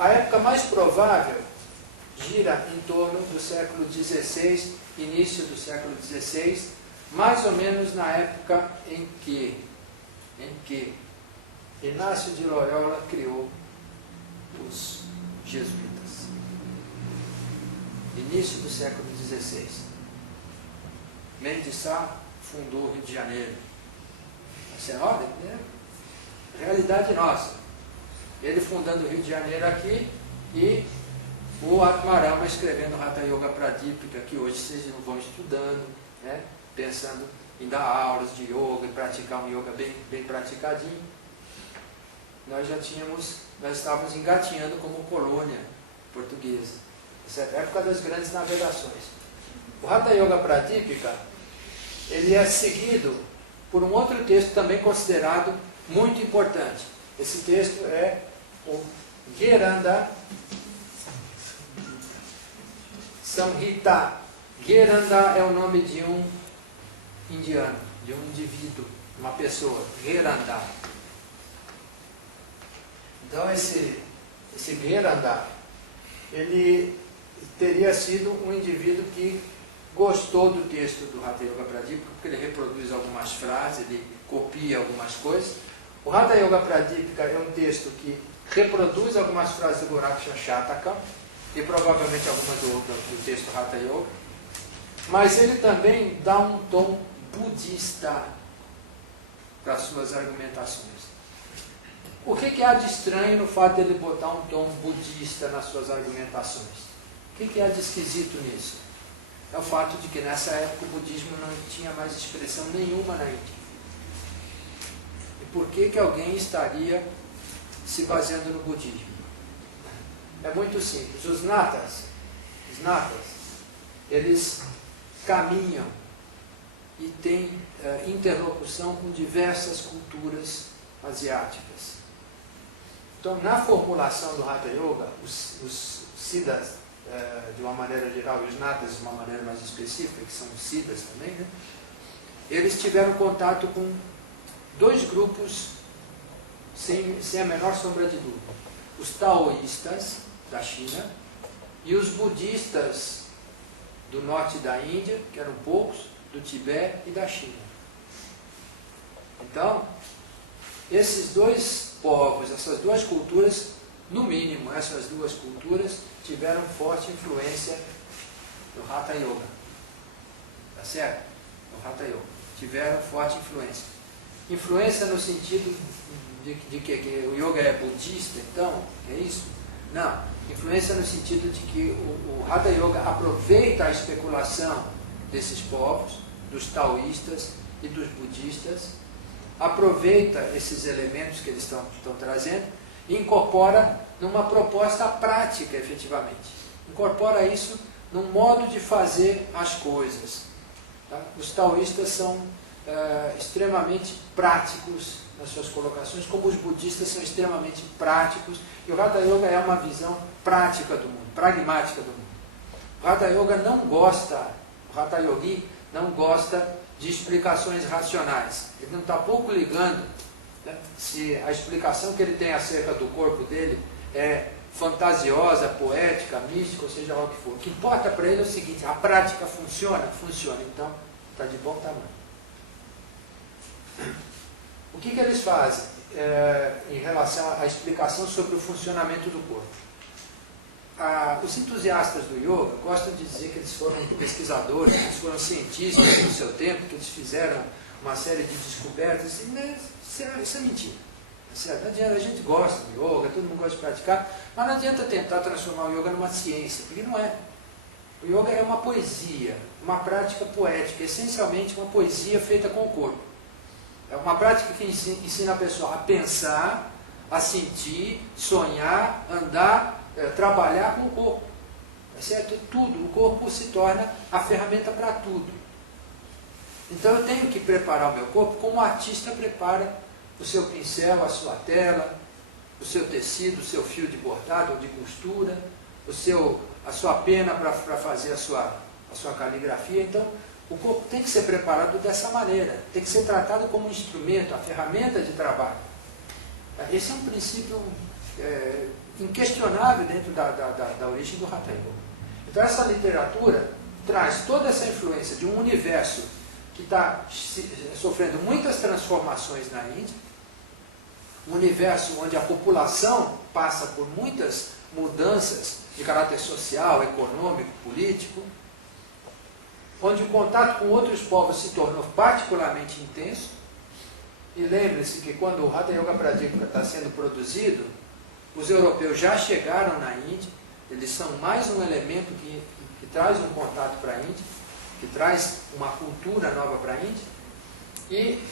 A época mais provável gira em torno do século XVI, início do século XVI, mais ou menos na época em que Inácio de Loyola criou os jesuítas. Início do século XVI. Mendes de Sá fundou o Rio de Janeiro. Você olha, é realidade nossa. Ele fundando o Rio de Janeiro aqui e o Atmarama escrevendo Hatha Yoga Pradipika, que hoje vocês vão estudando, né, pensando em dar aulas de yoga e praticar um yoga bem praticadinho. Nós estávamos engatinhando como colônia portuguesa. Essa é a época das grandes navegações. O Hatha Yoga Pradipika, ele é seguido por um outro texto também considerado muito importante. Esse texto é o Gheranda Samhita. Gheranda é o nome de um indiano, de um indivíduo, uma pessoa. Gheranda. Então esse Gheranda, ele teria sido um indivíduo que gostou do texto do Hatha Yoga Pradipika, porque ele reproduz algumas frases, ele copia algumas coisas. O Hatha Yoga Pradipika é um texto que reproduz algumas frases do Goraksha Shataka e provavelmente algumas do texto Hatha Yoga, mas ele também dá um tom budista para as suas argumentações. O que há de estranho no fato de ele botar um tom budista nas suas argumentações? O que há de esquisito nisso? É o fato de que nessa época o budismo não tinha mais expressão nenhuma na Índia. E por que alguém estaria se baseando no budismo? É muito simples. Os natas, eles caminham e têm interlocução com diversas culturas asiáticas. Então, na formulação do Hatha Yoga, os siddhas, de uma maneira geral, e os natas de uma maneira mais específica, que são os siddhas também, né? Eles tiveram contato com dois grupos sem a menor sombra de dúvida. Os taoístas da China e os budistas do norte da Índia, que eram poucos, do Tibete e da China. Então, esses dois povos, essas duas culturas, no mínimo, essas duas culturas tiveram forte influência no Hatha Yoga. Tá certo? No Hatha Yoga. Tiveram forte influência. Influência no sentido de que o yoga é budista, então, é isso? Não. Influência no sentido de que o Hatha Yoga aproveita a especulação desses povos, dos taoístas e dos budistas, aproveita esses elementos que eles estão trazendo e incorpora numa proposta prática, efetivamente. Incorpora isso num modo de fazer as coisas. Tá? Os taoístas são extremamente práticos nas suas colocações, como os budistas são extremamente práticos, e o Hatha Yoga é uma visão prática do mundo, pragmática do mundo. O Hatha Yoga não gosta, o Hatha Yogi não gosta de explicações racionais. Ele não está pouco ligando, né, se a explicação que ele tem acerca do corpo dele é fantasiosa, poética, mística, ou seja lá o que for. O que importa para ele é o seguinte: a prática funciona? Funciona. Então, está de bom tamanho. O que eles fazem em relação à explicação sobre o funcionamento do corpo? Os entusiastas do yoga gostam de dizer que eles foram pesquisadores, que eles foram cientistas no seu tempo, que eles fizeram uma série de descobertas. Isso é mentira. Certo? Não adianta, a gente gosta do yoga, todo mundo gosta de praticar, mas não adianta tentar transformar o yoga numa ciência, porque não é. O yoga é uma poesia, uma prática poética, essencialmente uma poesia feita com o corpo. É uma prática que ensina a pessoa a pensar, a sentir, sonhar, andar, trabalhar com o corpo. Tá certo? Tudo. O corpo se torna a ferramenta para tudo. Então eu tenho que preparar o meu corpo como o artista prepara o seu pincel, a sua tela, o seu tecido, o seu fio de bordado ou de costura, a sua pena para fazer a sua caligrafia. Então, o corpo tem que ser preparado dessa maneira, tem que ser tratado como um instrumento, a ferramenta de trabalho. Esse é um princípio inquestionável dentro da origem do Hatha Yoga. Então essa literatura traz toda essa influência de um universo que está sofrendo muitas transformações na Índia, um universo onde a população passa por muitas mudanças de caráter social, econômico, político, onde o contato com outros povos se tornou particularmente intenso. E lembre-se que quando o Hatha Yoga Pradipika está sendo produzido, os europeus já chegaram na Índia, eles são mais um elemento que traz um contato para a Índia, que traz uma cultura nova para a Índia, e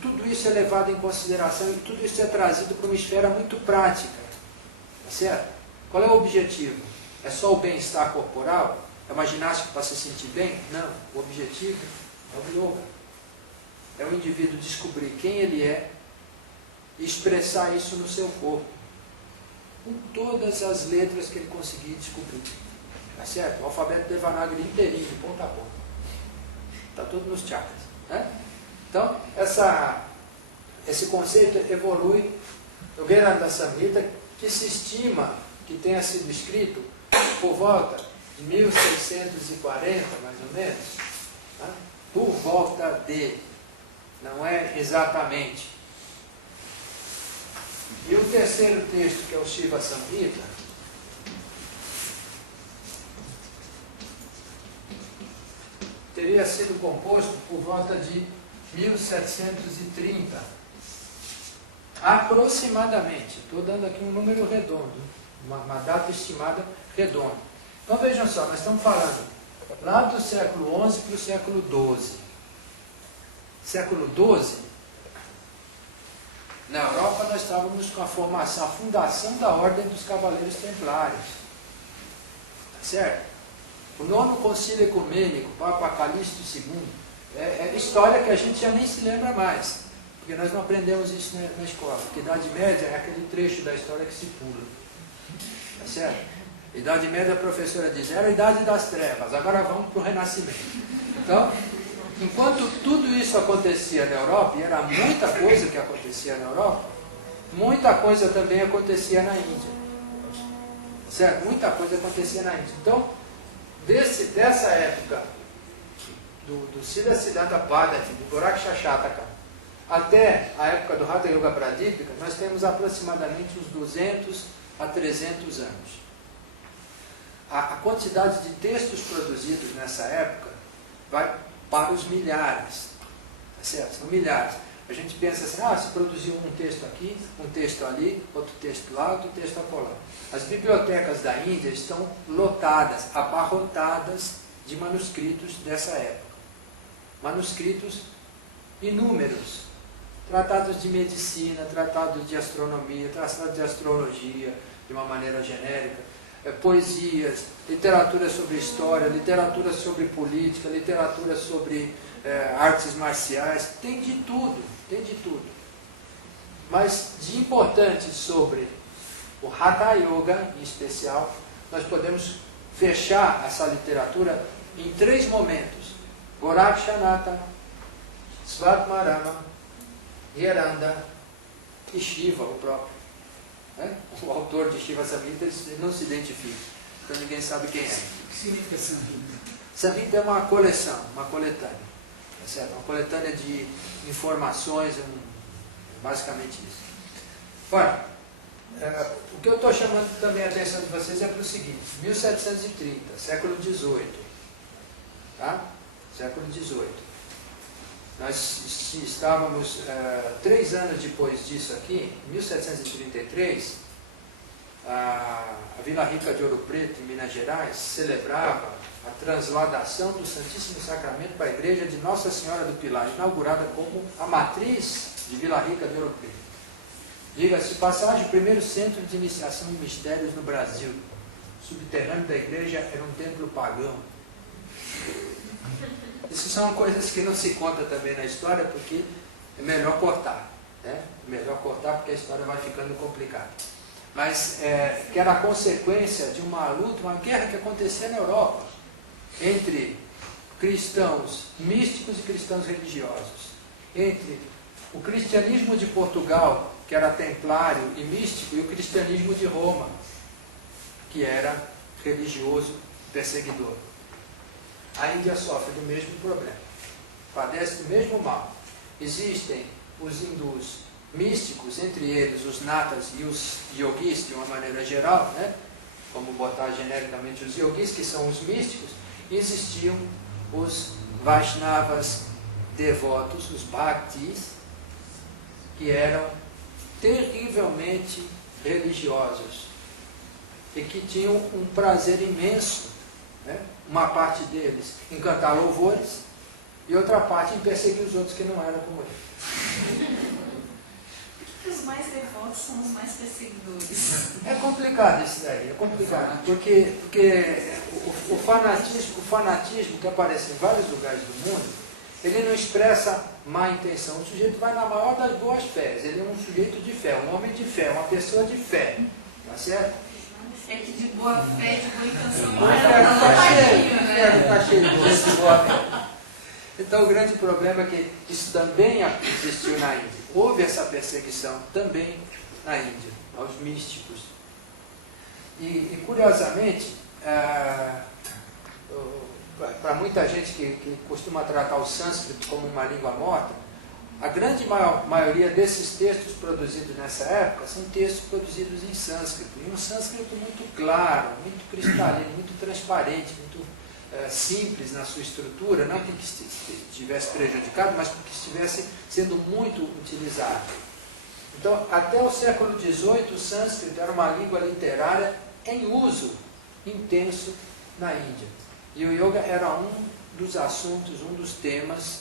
tudo isso é levado em consideração, e tudo isso é trazido para uma esfera muito prática. Tá certo? Qual é o objetivo? É só o bem-estar corporal? É uma ginástica para se sentir bem? Não. O objetivo é o yoga. É o indivíduo descobrir quem ele é e expressar isso no seu corpo, com todas as letras que ele conseguir descobrir. Tá certo? O alfabeto Devanagari inteirinho, de ponta a ponta. Está tudo nos chakras. Né? Então, esse conceito evolui no Gheranda Samhita, que se estima que tenha sido escrito por volta de 1640, mais ou menos, né? Por volta de, não é exatamente. E o terceiro texto, que é o Shiva Samhita, teria sido composto por volta de 1730, aproximadamente. Estou dando aqui um número redondo, uma data estimada redonda. Então vejam só, nós estamos falando lá do século XI para o século XII. Século XII, na Europa nós estávamos com a formação, a fundação da Ordem dos Cavaleiros Templários. Tá certo? O nono concílio ecumênico, Papa Calixto II, é história que a gente já nem se lembra mais, porque nós não aprendemos isso na escola. Porque Idade Média é aquele trecho da história que se pula. Tá certo? Idade Média, a professora diz, era a Idade das Trevas, agora vamos para o Renascimento. Então, enquanto tudo isso acontecia na Europa, e era muita coisa que acontecia na Europa, muita coisa também acontecia na Índia. Certo? Muita coisa acontecia na Índia. Então, dessa época, do Siddhasiddhanta Bhadavi, do Gorakshashataka, até a época do Hatha Yoga Pradipika, nós temos aproximadamente uns 200 a 300 anos. A quantidade de textos produzidos nessa época vai para os milhares. Tá certo? São milhares. A gente pensa assim, se produziu um texto aqui, um texto ali, outro texto lá, outro texto acolá. As bibliotecas da Índia estão lotadas, abarrotadas de manuscritos dessa época. Manuscritos inúmeros. Tratados de medicina, tratados de astronomia, tratados de astrologia, de uma maneira genérica, poesias, literatura sobre história, literatura sobre política, literatura sobre artes marciais, tem de tudo, tem de tudo. Mas de importante sobre o Hatha Yoga, em especial, nós podemos fechar essa literatura em 3 momentos. Gorakshanata, Svatmarama, Gheranda e Shiva, o próprio. O autor de Shiva Samhita ele não se identifica, então ninguém sabe quem é. O que significa Samhita? Samhita é uma coleção, uma coletânea. Tá certo? Uma coletânea de informações, basicamente isso. Ora, o que eu estou chamando também a atenção de vocês é para o seguinte: 1730, século XVIII. Tá? Século XVIII. Nós estávamos 3 anos depois disso aqui, em 1733, a Vila Rica de Ouro Preto, em Minas Gerais, celebrava a transladação do Santíssimo Sacramento para a igreja de Nossa Senhora do Pilar, inaugurada como a matriz de Vila Rica de Ouro Preto. Diga-se passagem, o primeiro centro de iniciação em mistérios no Brasil. O subterrâneo da igreja era um templo pagão. Isso são coisas que não se conta também na história, porque é melhor cortar. Né? É melhor cortar porque a história vai ficando complicada. Mas que era a consequência de uma luta, uma guerra que acontecia na Europa, entre cristãos místicos e cristãos religiosos, entre o cristianismo de Portugal, que era templário e místico, e o cristianismo de Roma, que era religioso perseguidor. A Índia sofre do mesmo problema, padece do mesmo mal. Existem os hindus místicos, entre eles os natas e os yogis, de uma maneira geral, né? Como botar genericamente os yogis, que são os místicos, e existiam os Vaishnavas devotos, os bhaktis, que eram terrivelmente religiosos e que tinham um prazer imenso, né? Uma parte deles em cantar louvores e outra parte em perseguir os outros que não eram como eles. Os mais devotos são os mais perseguidores. É complicado isso daí, é complicado, porque o fanatismo que aparece em vários lugares do mundo, ele não expressa má intenção. O sujeito vai na maior das boas fés, ele é um sujeito de fé, um homem de fé, uma pessoa de fé, tá certo? É que de boa fé, de boa intenção, O inferno está cheio de gente de boa fé. Então o grande problema é que isso também existiu na Índia. Houve essa perseguição também na Índia, aos místicos. E curiosamente, para muita gente que costuma tratar o sânscrito como uma língua morta, a grande maioria desses textos produzidos nessa época são textos produzidos em sânscrito. E um sânscrito muito claro, muito cristalino, muito transparente, muito simples na sua estrutura, não que estivesse prejudicado, mas porque estivesse sendo muito utilizado. Então, até o século XVIII, o sânscrito era uma língua literária em uso intenso na Índia. E o yoga era um dos assuntos, um dos temas,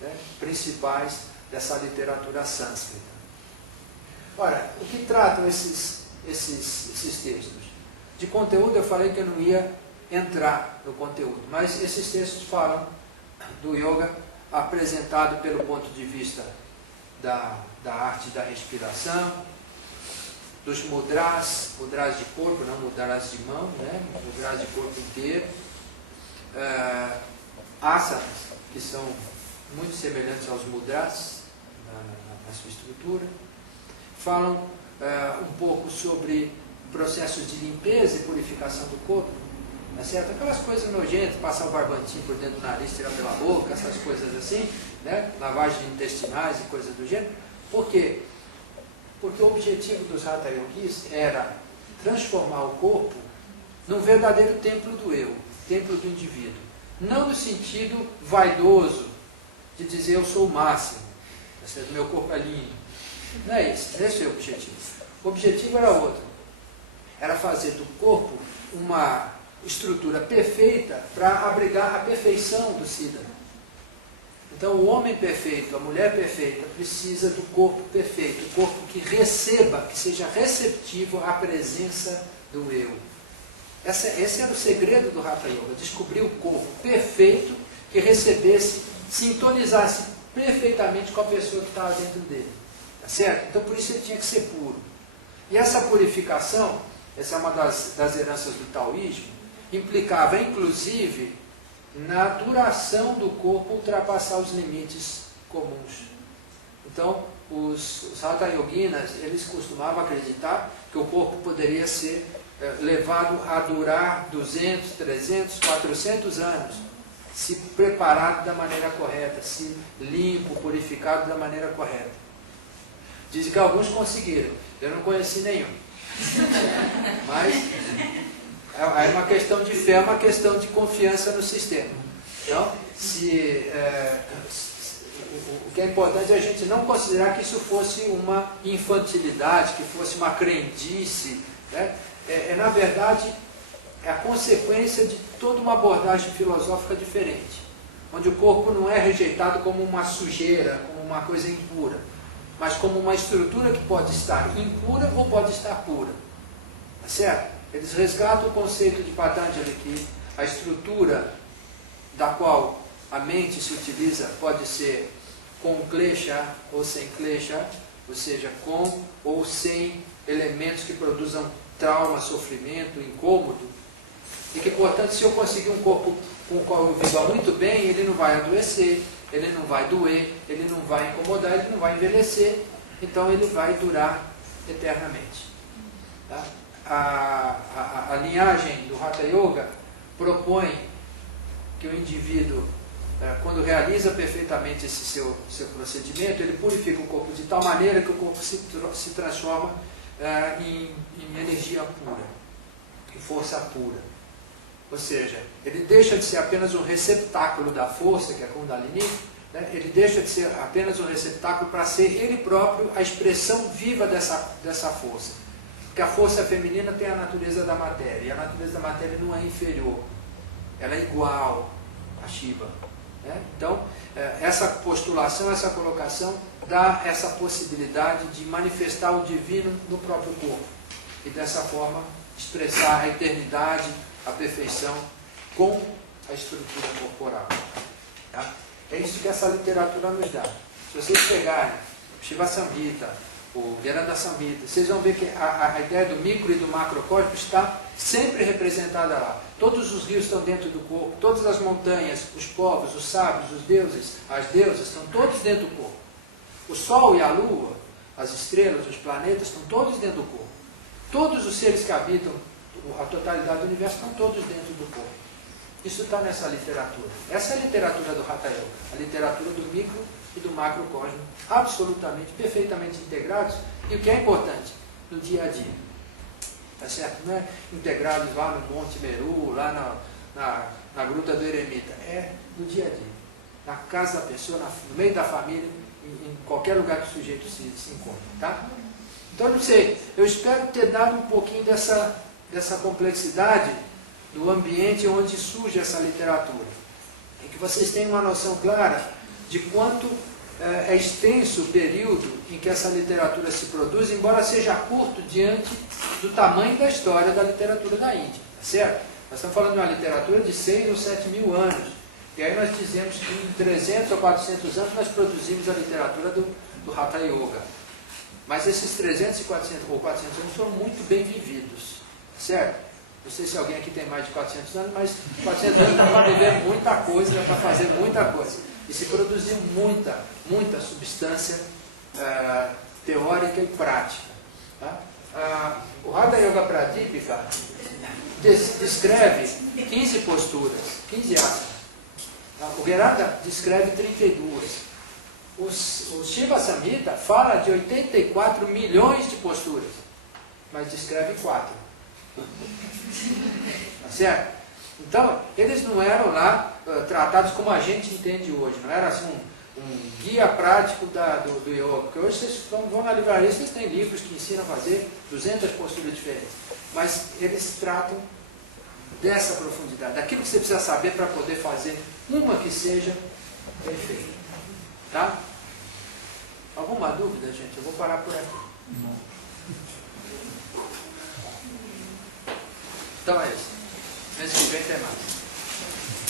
né, principais dessa literatura sânscrita. Ora, o que tratam esses textos? De conteúdo eu falei que eu não ia entrar no conteúdo, mas esses textos falam do yoga apresentado pelo ponto de vista da arte da respiração, dos mudras de corpo, não mudras de mão, né? Mudras de corpo inteiro, asanas, que são muito semelhantes aos mudras na sua estrutura, falam um pouco sobre processos de limpeza e purificação do corpo, tá certo? Aquelas coisas nojentas, passar o barbantinho por dentro do nariz, tirar pela boca, essas coisas assim, né? Lavagem intestinais e coisas do gênero. Por quê? Porque o objetivo dos Hatha Yogis era transformar o corpo num verdadeiro templo do eu, templo do indivíduo. Não no sentido vaidoso de dizer eu sou o máximo, tá certo? Meu corpo é lindo. Não é esse, esse é o objetivo. O objetivo era outro. Era fazer do corpo uma estrutura perfeita para abrigar a perfeição do Siddhanta. Então o homem perfeito, a mulher perfeita, precisa do corpo perfeito, o corpo que receba, que seja receptivo à presença do eu. Esse era o segredo do Hatha Yoga, descobrir o corpo perfeito que recebesse, sintonizasse perfeitamente com a pessoa que estava dentro dele. Tá certo? Então por isso ele tinha que ser puro. E essa purificação, essa é uma das heranças do taoísmo, implicava inclusive na duração do corpo ultrapassar os limites comuns. Então, os Hatha Yoginas, eles costumavam acreditar que o corpo poderia ser levado a durar 200, 300, 400 anos, se preparado da maneira correta, se limpo, purificado da maneira correta. Dizem que alguns conseguiram, eu não conheci nenhum. Mas é uma questão de fé, é uma questão de confiança no sistema. Então, o que é importante é a gente não considerar que isso fosse uma infantilidade, que fosse uma crendice, né? Na verdade, é a consequência de toda uma abordagem filosófica diferente, onde o corpo não é rejeitado como uma sujeira, como uma coisa impura, mas como uma estrutura que pode estar impura ou pode estar pura. Tá certo? Eles resgatam o conceito de Patanjali que a estrutura da qual a mente se utiliza pode ser com klesha ou sem klesha, ou seja, com ou sem elementos que produzam trauma, sofrimento, incômodo, e que, portanto, se eu conseguir um corpo com o qual eu viva muito bem, ele não vai adoecer, ele não vai doer, ele não vai incomodar, ele não vai envelhecer, então ele vai durar eternamente. Tá? A linhagem do Hatha Yoga propõe que o indivíduo, quando realiza perfeitamente esse seu procedimento, ele purifica o corpo de tal maneira que o corpo se transforma em energia pura, em força pura. Ou seja, ele deixa de ser apenas um receptáculo da força, que é a Kundalini, né? Ele deixa de ser apenas um receptáculo para ser ele próprio a expressão viva dessa força. Porque a força feminina tem a natureza da matéria, e a natureza da matéria não é inferior, ela é igual a Shiva. Né? Então, essa postulação, essa colocação, dá essa possibilidade de manifestar o divino no próprio corpo, e dessa forma expressar a eternidade, a perfeição, com a estrutura corporal. Tá? É isso que essa literatura nos dá. Se vocês pegarem o Shiva Samhita, o Veranda Samhita, vocês vão ver que a ideia do micro e do macrocosmo está sempre representada lá. Todos os rios estão dentro do corpo, todas as montanhas, os povos, os sábios, os deuses, as deusas, estão todos dentro do corpo. O Sol e a Lua, as estrelas, os planetas, estão todos dentro do corpo. Todos os seres que habitam a totalidade do universo estão todos dentro do corpo. Isso está nessa literatura. Essa é a literatura do Hatha Yoga, a literatura do micro e do macrocosmo, absolutamente, perfeitamente integrados. E o que é importante? No dia a dia. Tá certo? Não é integrados lá no Monte Meru, lá na Gruta do Eremita. É no dia a dia. Na casa da pessoa, no meio da família, em qualquer lugar que o sujeito se encontre. Tá? Então, não sei, eu espero ter dado um pouquinho dessa complexidade do ambiente onde surge essa literatura. E que vocês tenham uma noção clara de quanto é extenso o período em que essa literatura se produz, embora seja curto diante do tamanho da história da literatura da Índia. Tá certo? Nós estamos falando de uma literatura de 6 ou 7 mil anos. E aí nós dizemos que em 300 ou 400 anos nós produzimos a literatura do Hatha Yoga. Mas esses 300 ou 400 anos foram muito bem vividos. Certo? Não sei se alguém aqui tem mais de 400 anos, mas 400 anos dá para viver muita coisa, dá para fazer muita coisa. E se produziu muita substância teórica e prática. Tá? O Hatha Yoga Pradipika descreve 15 posturas, 15 asanas. O Gerada descreve 32. O Shiva Samhita fala de 84 milhões de posturas, mas descreve 4. Tá certo? Então, eles não eram lá tratados como a gente entende hoje, não era assim um guia prático do yoga, porque hoje vocês vão na livraria, vocês têm livros que ensinam a fazer 200 posturas diferentes, mas eles tratam dessa profundidade, daquilo que você precisa saber para poder fazer uma que seja perfeita. Tá? Alguma dúvida, gente? Eu vou parar por aqui. Então é isso. Mês que vem tem mais.